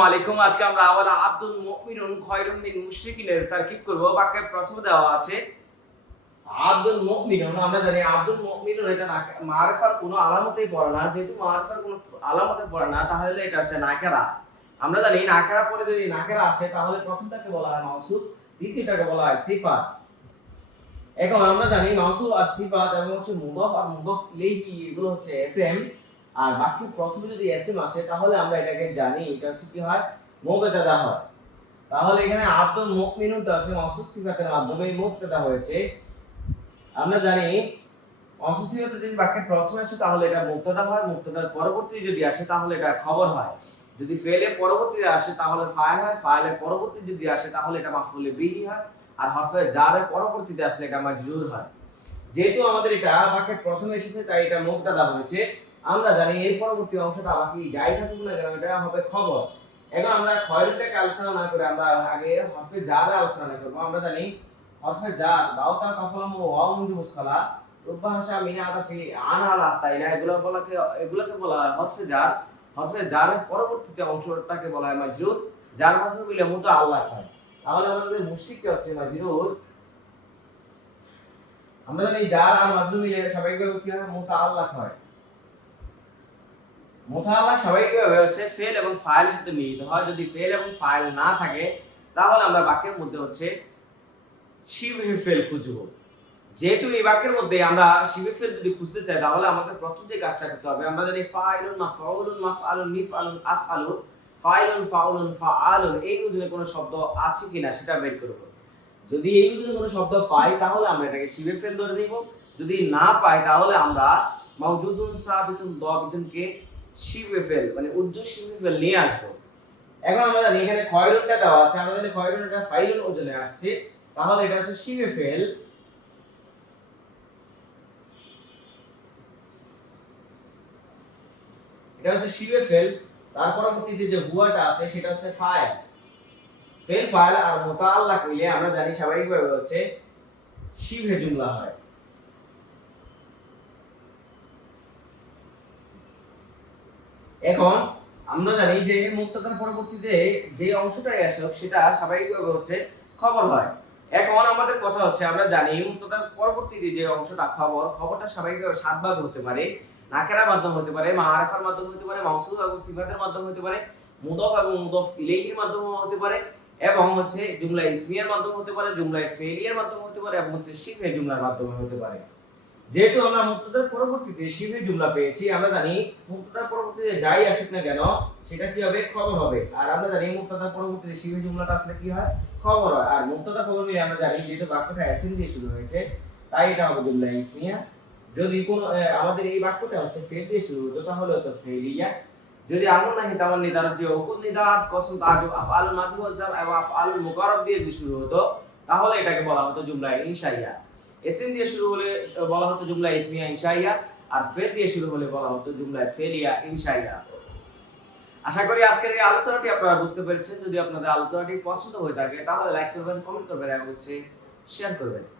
আসসালামু আলাইকুম। আজকে আমরা আবার আব্দুল মুমিনুন খায়রুম মিন মুশরিকিনের তারকিব করব। বাক্যের প্রথমে দেওয়া আছে আব্দুল মুমিনুন। আমরা জানি আব্দুল মুমিনুন এটা মারিফার কোনো আলামতেই পড়ে না। যেহেতু মারিফার কোনো আলামতে পড়ে না, তাহলে এটা হচ্ছে নাকেরা। আমরা জানি নাকেরা পরে যদি নাকেরা আসে তাহলে প্রথমটাকে বলা হয় মাউসুফ, দ্বিতীয়টাকে বলা হয় সিফাত। এখন আমরা জানি মাউসুফ আর সিফাত এবং হচ্ছে মুদাফ আর মুদাফ ইলাইহি এগুলো হচ্ছে এসএম। আর বাক্যের প্রথমে যদি এসএম আসে তাহলে আমরা এটাকে জানি এটা হচ্ছে কি হয়, মুবতাদা হয়। তাহলে এখানে আব্দুল মুমিনুনটা হচ্ছে মাউসুফ সিফাতের মাধ্যমে মুবতাদা হয়েছে। আমরা জানি মাউসুফ সিফাত যদি বাক্যের প্রথমে আসে তাহলে এটা মুবতাদা হয়, মুবতাদার পরবর্তী যদি আসে তাহলে এটা খবর হয়। যদি ফেলের পরবর্তীতে আসে তাহলে ফাইল হয়, ফাইলের পরবর্তী যদি আসে তাহলে এটা মাফউলে বিহি হয়, আর হরফে জারের পরবর্তীতে আসলে এটা মাজরুর হয়। যেহেতু আমাদের এটা বাক্যের প্রথমে এসেছে তাই এটা মুবতাদা হয়েছে। আমরা জানি এর পরবর্তী অংশটা বাকি যাই থাকুক না কেন এটা হবে খবর। এখন আমরা খয়রুনটাকে আলোচনা না করে আমরা আগে হরফে জারের আলোচনা করব। আমরা জানি হরফে জার দাওতা কাফলাম ও ওয়াও মুনজু মুসকালা রুব্বা হাসা মিনা আতাফি আনা আলা তাইনা এগুলোকে বলা হয় হরফে জার। হরফে জারের পরবর্তীতে অংশটাকে বলা হয় মাজরুর। জার মাজরুর মিলে মুতাআল্লাক হয়। তাহলে আমাদের মুশরিকটা হচ্ছে মাজরুর। আমরা জানি জার আর মাজরুর মিলে স্বাভাবিকভাবে কি হয়, মুতাআল্লাক হয়। মুতাআল্লাক স্বাভাবিকভাবে হচ্ছে ফেল এবং ফাইলের সাথে মিলিত হয়। যদি ফেল এবং ফাইল না থাকে তাহলে আমরা বাক্যের মধ্যে হচ্ছে শিবহে ফেল খুঁজব। যেহেতু এই বাক্যের মধ্যে আমরা শিবহে ফেল যদি খুঁজতে চাই তাহলে আমাদের প্রথম যে কাজটা করতে হবে, আমরা জানি ফাইলুন মাফউলুন মাফআলুন মিফআলুন আফআলু ফাইলুন ফাউলুন ফাআলুন এই ওজনে কোনো শব্দ আছে কিনা সেটা বের করব। যদি এই ওজনে কোনো শব্দ পাই তাহলে আমরা এটাকে শিবহে ফেল ধরে নিব। যদি না পাই তাহলে আমরা মাউজুদুন সাবিতুন দাবিতুনকে শিবহে ফেল মানে উজ্জু শিবহে ফেল নিয়ে আসব। এখন আমরা জানি এখানে খয়রুনটা দেওয়া আছে, আমরা জানি খয়রুন এটা ফাইলুন ওজনে আসছে, তাহলে এটা হচ্ছে শিবহে ফেল। এটা হচ্ছে শিবহে ফেল। তার পরবর্তীতে যে হুয়াটা আছে সেটা হচ্ছে ফাইল। ফেল ফাইল আর মুতাআল্লাক মিলে আমরা জানি স্বাভাবিকভাবে হচ্ছে শিবহে জুমলা হয়। এখন আমরা জানি যে মুবতাদার পরবর্তীতে যে অংশটাই আসে সেটা স্বাভাবিকভাবে হচ্ছে খবর হয়। এখন আমাদের কথা হচ্ছে আমরা জানি মুবতাদার পরবর্তীতে যে অংশটা খবরটা স্বাভাবিকভাবে সাত ভাবে হতে পারে। নাকেরার মাধ্যমে হতে পারে, মাআরিফার মাধ্যমে হতে পারে, মাউসুফ এবং সিফাতের মাধ্যমে হতে পারে, মুদাফ এবং মুদাফ ইলাইহির মাধ্যমে হতে পারে, এবং হচ্ছে জুমলা ইসমিয়ার মাধ্যমে হতে পারে, জুমলা ফেলিয়ার মাধ্যমে হতে পারে, এবং হচ্ছে শিবহে জুমলার মাধ্যমে হতে পারে। যেহেতু আমরা মুবতাদার পরবর্তীতে শিবহে জুমলা পেয়েছি, আমরা জানি মুবতাদার পরবর্তীতে যাই আসুক না কেন সেটা কি হবে, খবর হবে। আর আমরা জানি মুবতাদার পরবর্তীতে শিবহে জুমলাটা আসলে কি হয়, খবর হয়। আর মুবতাদা খবর মিলে আমরা জানি যেহেতু বাক্যটা এসএম দিয়ে শুরু হয়েছে তাই এটা হবে জুমলা ইসমিয়া। যদি কোন আমাদের এই বাক্যটা হচ্ছে ফেল দিয়ে শুরু হতো তাহলে হতো ফেলিয়া। যদি আমর নাহি তামান নিদার যে ওকুল নিদাত কসম তাজু আফআলুল মাদি ওয়াজাল এবং আফআলুল মুকাররব দিয়ে যদি শুরু হতো তাহলে এটাকে বলা হতো জুমলা ইনশাইয়া। এসএম দিয়ে শুরু হলে বলা হতো জুমলা ইসমিয়া ইনশাইয়া, আর ফেল দিয়ে শুরু হলে বলা হতো জুমলা ফেলিয়া ইনশাইয়া। আশা করি আজকের এই আলোচনাটি আপনারা বুঝতে পেরেছেন। যদি আপনাদের আলোচনাটি পছন্দ হয়ে থাকে তাহলে লাইক করবেন, কমেন্ট করবেন এবং হচ্ছে শেয়ার করবেন।